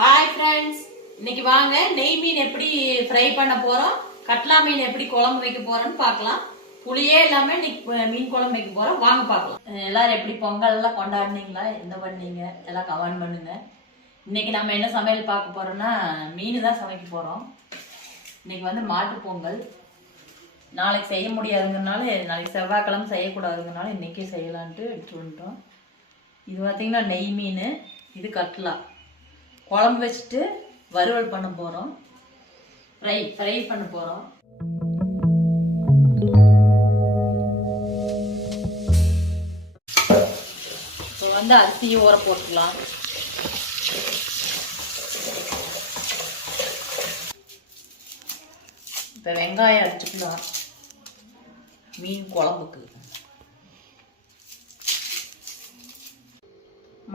Hi friends, இன்னைக்கு வாங்க நெய் மீன் எப்படி ஃப்ரை பண்ண போறோம், கட்லா மீன் எப்படி குழம்பு வைக்க போறோம்னு பார்க்கலாம். புளியே இல்லாம இன்னைக்கு மீன் குழம்பு வைக்க போறோம், வாங்க பார்க்கலாம். எல்லாரும் எப்படி பொங்கல் எல்லாம் கொண்டாடுனீங்களா, என்ன பண்ணீங்க எல்லாம் கமெண்ட் பண்ணுங்க. இன்னைக்கு நம்ம என்ன சமையல் பார்க்க போறோம்னா மீன் தான் சமைக்க போறோம். இன்னைக்கு வந்து மாட்டு பொங்கல், நாளைக்கு செய்ய முடியாதுங்கனால, நாளைக்கு செவ்வாய்க்கிழமை செய்யக்கூடாதுங்கனால இன்னைக்கே செய்யலான்ட்டு எடுத்து வந்துட்டோம். இது பார்த்தீங்கன்னா நெய் மீன், இது கட்லா. குழம்பு வச்சுட்டு வறுவல் பண்ண போகிறோம், ஃப்ரை பண்ண போகிறோம். இப்போ வந்து அரிசியை ஊற போட்டுக்கலாம். இப்போ வெங்காயம் அடிச்சுக்கலாம் மீன் குழம்புக்கு.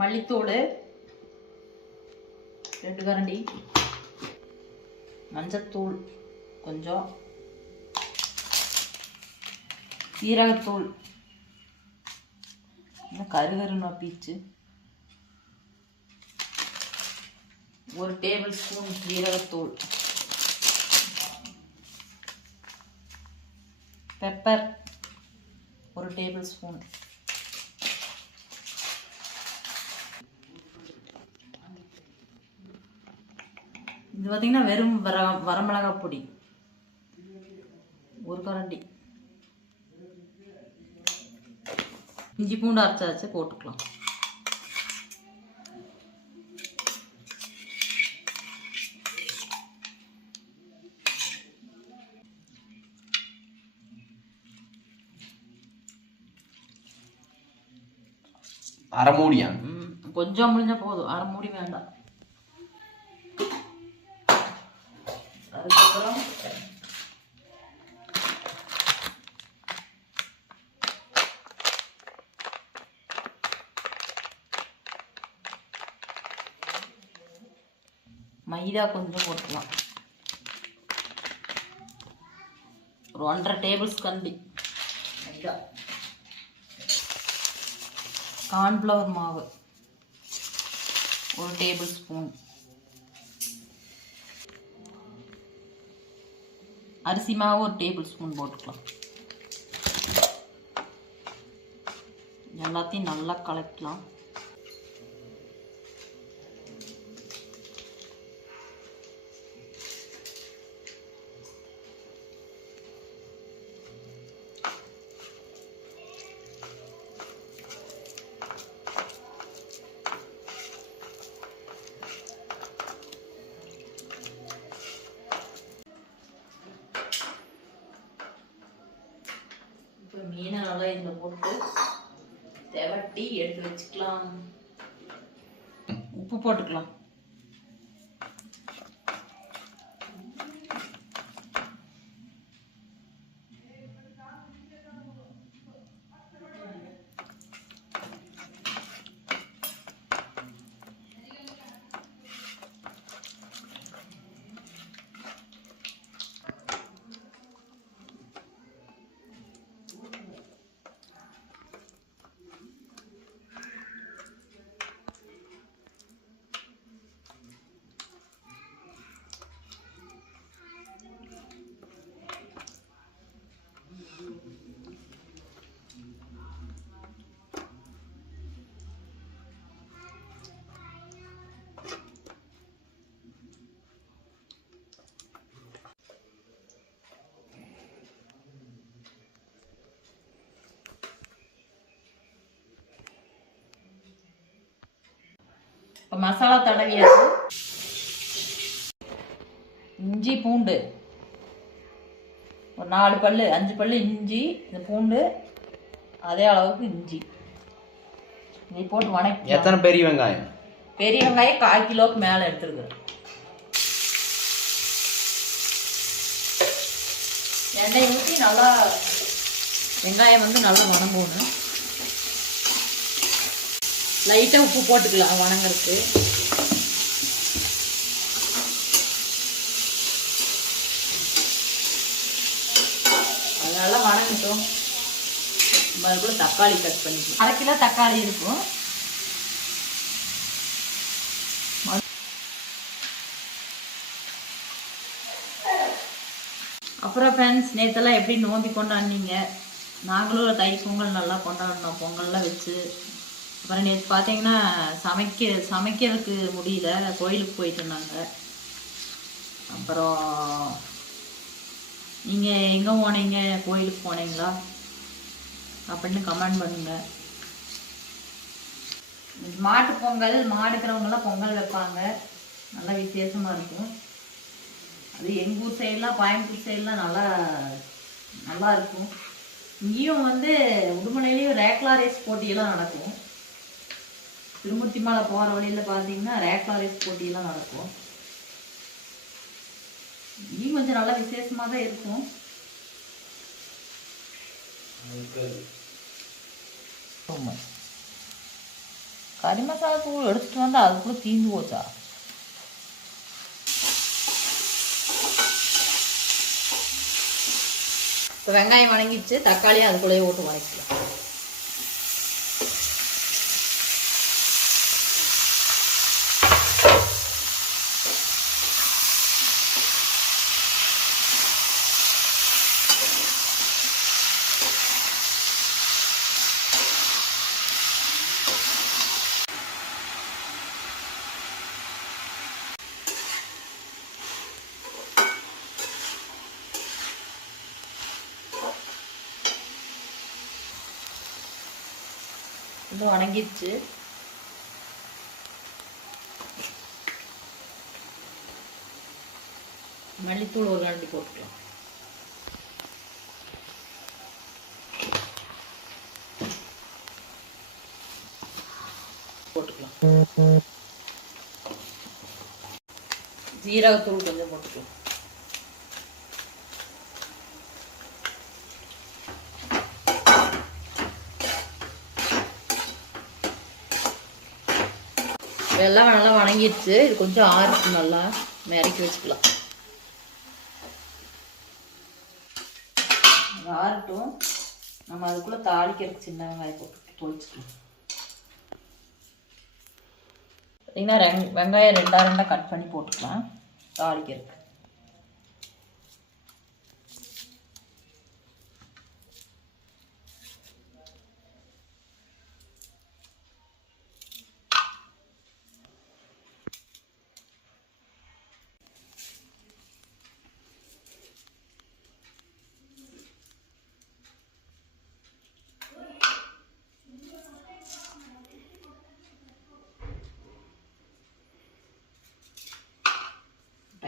மல்லித்தூள் 2 கரண்டி, மஞ்சத்தூள் கொஞ்சம், சீரகத்தூள் கருகருன்னு பீச்சு, 1 டேபிள் ஸ்பூன் சீரகத்தூள், பெப்பர் 1 டேபிள் ஸ்பூன், இது பார்த்தீங்கன்னா வெறும் வரமிளகாய் பொடி 1 கரண்டி, இஞ்சி பூண்டு அரைச்சாச்சு போட்டுக்கலாம். அரை மூடியா? கொஞ்சம் முடிஞ்சா போதும், அரை மூடி வேண்டாம். அதுக்கப்புறம் மைதா கொஞ்சம் போட்டுக்கலாம், ஒரு 1.5 டேபிள் ஸ்பூன் மைதா. கார்ன்ஃப்ளவர் மாவு 1 டேபிள் ஸ்பூன், அரிசி மாவு 1 டேபிள் ஸ்பூன் போட்டுக்கலாம். எல்லாத்தையும் நல்லா கலக்கலாம். மீனை நல்லா இதில் போட்டு தெவட்டி எடுத்து வச்சுக்கலாம். உப்பு போட்டுக்கலாம். இப்போ மசாலா தடவியாச்சு. இஞ்சி பூண்டு ஒரு 4 பல்லு 5 பல்லு இஞ்சி, இந்த பூண்டு அதே அளவுக்கு இஞ்சி இதை போட்டு வணக்கி. எத்தனை பெரிய வெங்காயம்? பெரிய வெங்காயம் 1/4 கிலோக்கு மேலே எடுத்துருக்குறேன். எண்ணெய் ஊற்றி நல்லா வெங்காயம் வந்து நல்லா வணங்கணும். லைட்டாக உப்பு போட்டுக்கலாம் வணங்குறதுக்கு. அதெல்லாம் வணங்கட்டும். மறுபடியும் தக்காளி கட் பண்ணிக்கலாம். 1/2 கிலோ தக்காளி இருக்கும். அப்புறம் ஃப்ரெண்ட்ஸ், நேற்றெல்லாம் எப்படி நோம்பி கொண்டாடினீங்க? நாங்களும் தை பொங்கல் நல்லா கொண்டாடினோம், பொங்கல்லாம் வச்சு. அப்புறம் நேற்று பார்த்தீங்கன்னா சமைக்கிறதுக்கு முடியல, கோயிலுக்கு போயிட்டு இருந்தாங்க. அப்புறம் நீங்கள் எங்கே போனீங்க, கோயிலுக்கு போனீங்களா அப்படின்னு கமெண்ட் பண்ணுங்க. மாட்டு பொங்கல், மாடுக்கிறவங்கெல்லாம் பொங்கல் வைப்பாங்க, நல்லா விசேஷமாக இருக்கும். அது எங்கள் ஊர் சைடெலாம், கோயம்புத்தூர் சைடெலாம் நல்லா இருக்கும். இங்கேயும் வந்து உடுமலையிலையும் ரேக்லா ரேஸ் போட்டியெல்லாம் நடக்கும். திருமூர்த்தி மலை போகிற வழியில் பார்த்தீங்கன்னா ரேக்லா ரேஸ் போட்டியெல்லாம் நடக்கும். இங்கேயும் கொஞ்சம் நல்லா விசேஷமாக தான் இருக்கும். கறி மசாலா தூள் எடுத்துட்டு வந்து அதுக்குள்ள தீந்து போச்சா? இப்போ வெங்காயம் வணங்கிடுச்சு, தக்காளியும் அதுக்குள்ளேயே ஓட்டு வணக்கிக்கலாம். இது வணங்கிடுச்சு. மல்லித்தூள் ஒரு கரண்டி போட்டுக்கலாம். ஜீரகத்தூள் கொஞ்சம் போட்டுக்கலாம். எல்லாம் நல்லா வணங்கிடுச்சு. இது கொஞ்சம் ஆறுக்கு நல்லா இறக்கி வச்சுக்கலாம். ஆறட்டும், நம்ம அதுக்குள்ளே தாளிக்கிறதுக்கு சின்ன வெங்காயம் போட்டு தொளிச்சுக்கலாம். பார்த்தீங்கன்னா வெங்காயம் ரெண்டாக கட் பண்ணி போட்டுக்கலாம் தாளிக்கிறதுக்கு.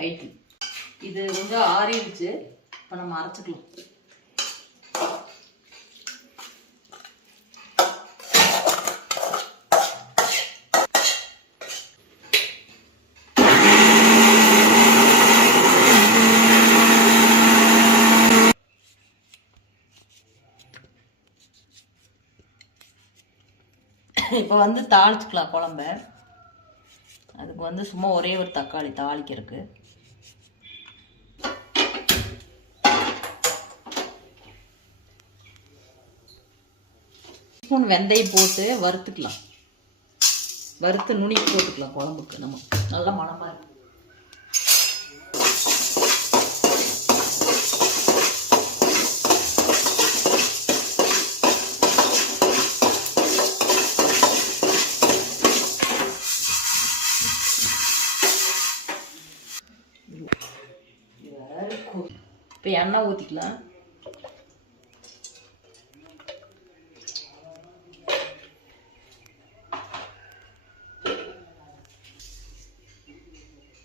ரைட்டு, இது கொஞ்சம் ஆறிடுச்சு. இப்போ நம்ம அரைச்சிக்கலாம். இப்போ வந்து தாளிச்சுக்கலாம் குழம்ப. அதுக்கு வந்து சும்மா ஒரே ஒரு தக்காளி தாளிக்கிறதுக்கு. ஸ்பூன் வெந்தயம் போட்டு வறுத்துக்கலாம். வறுத்து நுணுக்கி போட்டுக்கலாம் குழம்புக்கு. நம்ம நல்லா மணமா இருக்கும். இப்போ எண்ணெய் ஊற்றிக்கலாம்.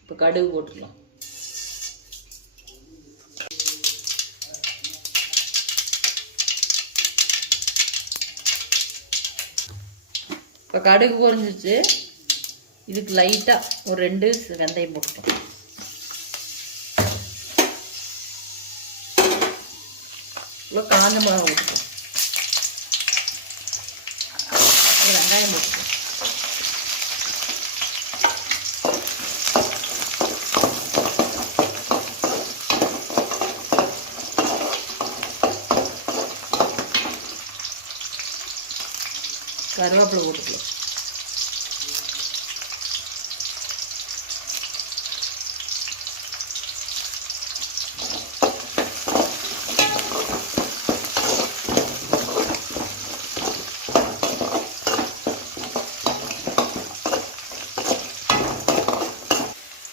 இப்போ கடுகு போட்டுக்கலாம். இப்போ கடுகு பொரிஞ்சிச்சு. இதுக்கு லைட்டாக ஒரு 2 வெந்தயம் போட்டுக்கலாம். காஞ்ச மிளகா போட்டுக்கலாம். வெங்காயம் போட்டுக்கலாம். கருவேப்பிலை போட்டுக்கலாம்.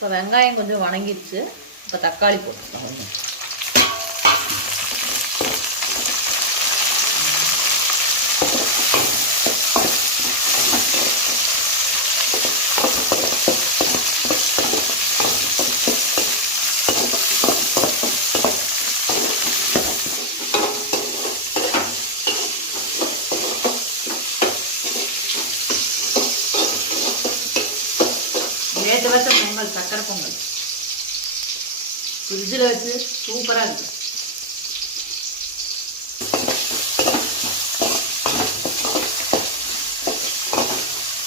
இப்போ வெங்காயம் கொஞ்சம் வணங்கிடுச்சு. இப்போ தக்காளி போட்டுக்கலாம். நேற்று வச்ச பொங்கல், சக்கரை பொங்கல் ஃப்ரிட்ஜில் வச்சு சூப்பராக இருக்கு.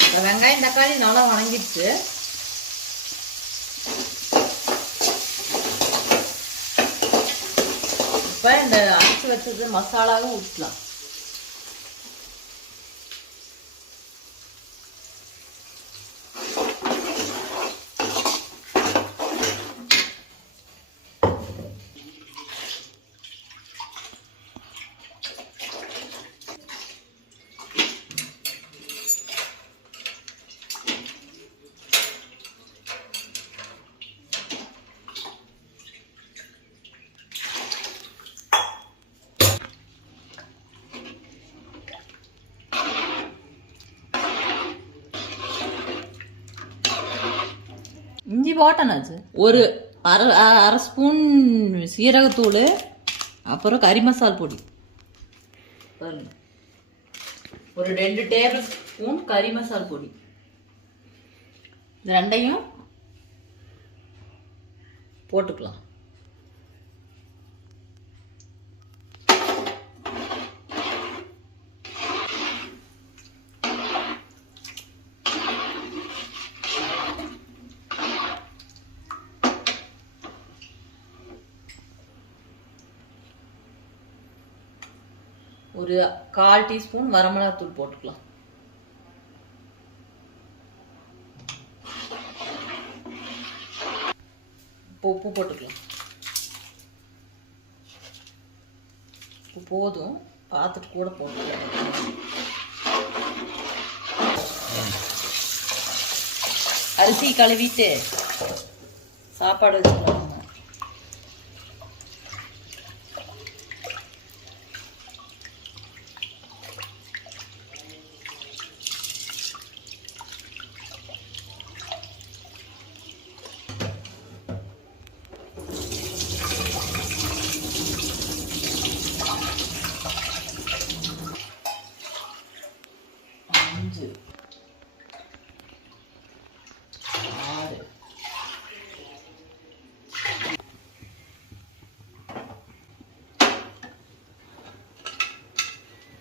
இந்த வெங்காயம் தக்காளி நல்லா வணங்கிடுச்சு. இப்போ இந்த அரைச்சி வச்சது மசாலாவும் ஊற்றலாம். இஞ்சி போட்டனாச்சு. ஒரு அரை ஸ்பூன் சீரகத்தூள், அப்புறம் கறி மசால் பொடி பாருங்க. ஒரு 2 டேபிள் ஸ்பூன் கறி மசால் பொடி. இந்த ரெண்டையும் போட்டுக்கலாம். ஒரு 1/4 டீஸ்பூன் வரமிளகாத்தூள் போட்டுக்கலாம். உப்பு போட்டுக்கலாம். உப்பு போதும், பார்த்துட்டு கூட போட்டுக்கலாம். அரிசி கழுவிட்டு சாப்பாடு வச்சுக்கலாம்.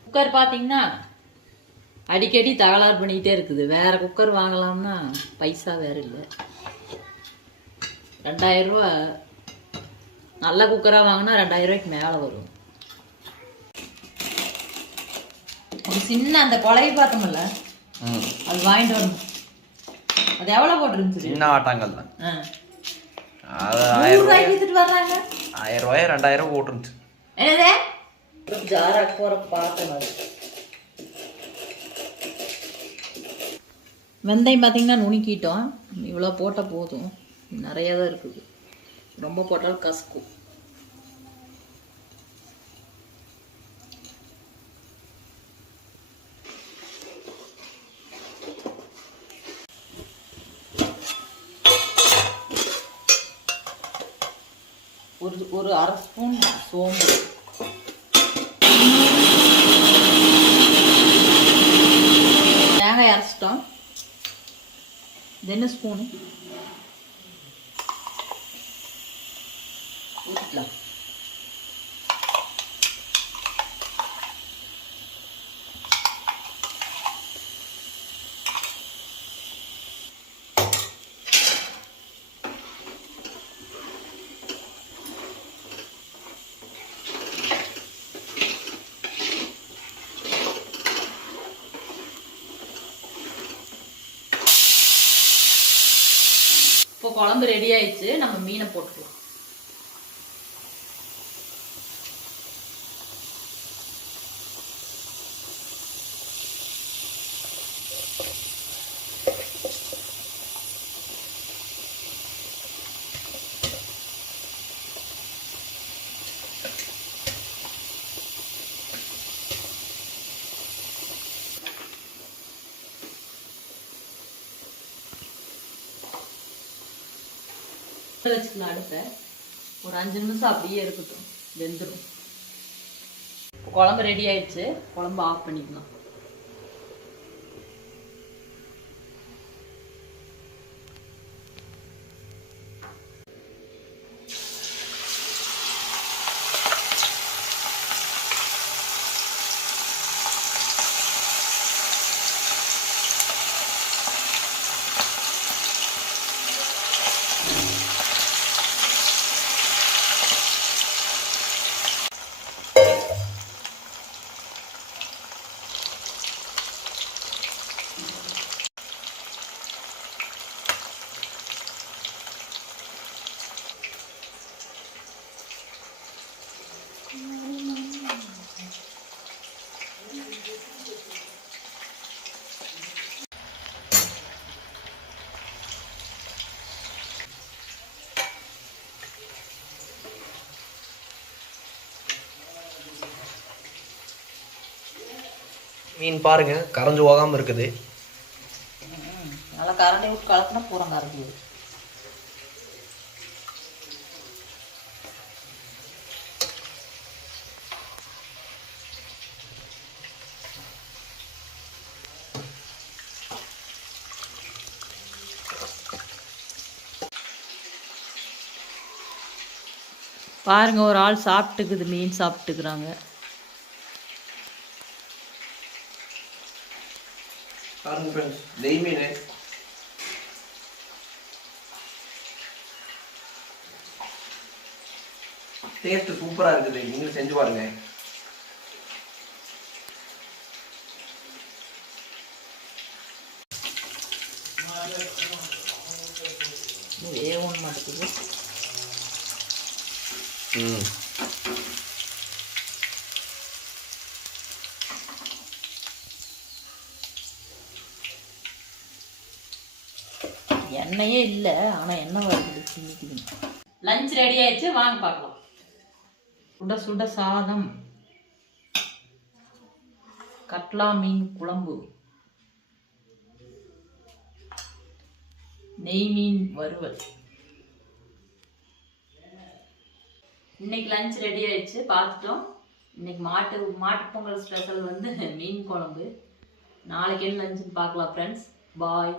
குக்கர் பார்த்தீங்கன்னா அடிக்கடி தகராறு பண்ணிக்கிட்டே இருக்குது. வேற குக்கர் வாங்கலாம்னா பைசா வேற இல்லை. 2000 ரூபா. நல்ல குக்கராக வாங்கினா 2000 ரூபாய்க்கு மேலே வரும். ஒரு சின்ன அந்த கொலை பார்த்தோம்ல, அது வாங்கிட்டு வரணும். அது எவ்வளோ போட்டுருந்துச்சு? சின்ன ஆட்டாங்கல் தான். அது 1000 ரூபாய்க்கு வித்துட்டு வர்றாங்க. 1000 ரூபாய் 2000 போட்டுருந்துச்சு. என்னதே ஜாரா போற பார்த்தேன். வெந்தயம் பார்த்தீங்கன்னா நுணுக்கிட்டோம். இவ்வளோ போட்டால் போதும், நிறைய தான் இருக்குது. ரொம்ப போட்டாலும் கசக்கும். ஒரு அரை ஸ்பூன் சோம்பு, தேங்காய் அரைச்சிட்டோம். என்ன ஸ்பூனு ஊற்றிக்கலாம். இப்போ குழம்பு ரெடி ஆயிடுச்சு. நம்ம மீனை போட்டுக்கலாம். வச்சுக்கலாம் அடுப்பை. ஒரு 5 நிமிஷம் அப்படியே இருக்கட்டும், வெந்துடும். குழம்பு ரெடி ஆயிடுச்சு. குழம்பு ஆஃப் பண்ணிக்கலாம். மீன் பாருங்க கரைஞ்சு போகாம இருக்குது. நல்லா கரண்டி விட்டு கலக்குனா பூரம் கரைஞ்சி. பாருங்க, ஒரு ஆள் சாப்பிட்டுக்குது, மீன் சாப்பிட்டுக்கிறாங்க. பாருங்க ஃப்ரெண்ட்ஸ், நெய் மீன் டேஸ்ட் சூப்பரா இருக்குது. நீங்களும் செஞ்சு பாருங்க. வேகணும் மாட்டேங்குது. எண்ணெயே இல்லை, ஆனால் எண்ணெய் வருது. லஞ்ச் ரெடி ஆயிடுச்சு, வாங்க பார்க்கலாம். சுட சுட சாதம், கட்லா மீன் குழம்பு, நெய் மீன் வறுவல். இன்னைக்கு லஞ்ச் ரெடி ஆயிடுச்சு, பார்த்துட்டோம். இன்னைக்கு மாட்டு பொங்கல் ஸ்பெஷல் வந்து மீன் குழம்பு. நாளைக்கு என்ன லஞ்சுன்னு பார்க்கலாம் ஃப்ரெண்ட்ஸ். பாய்.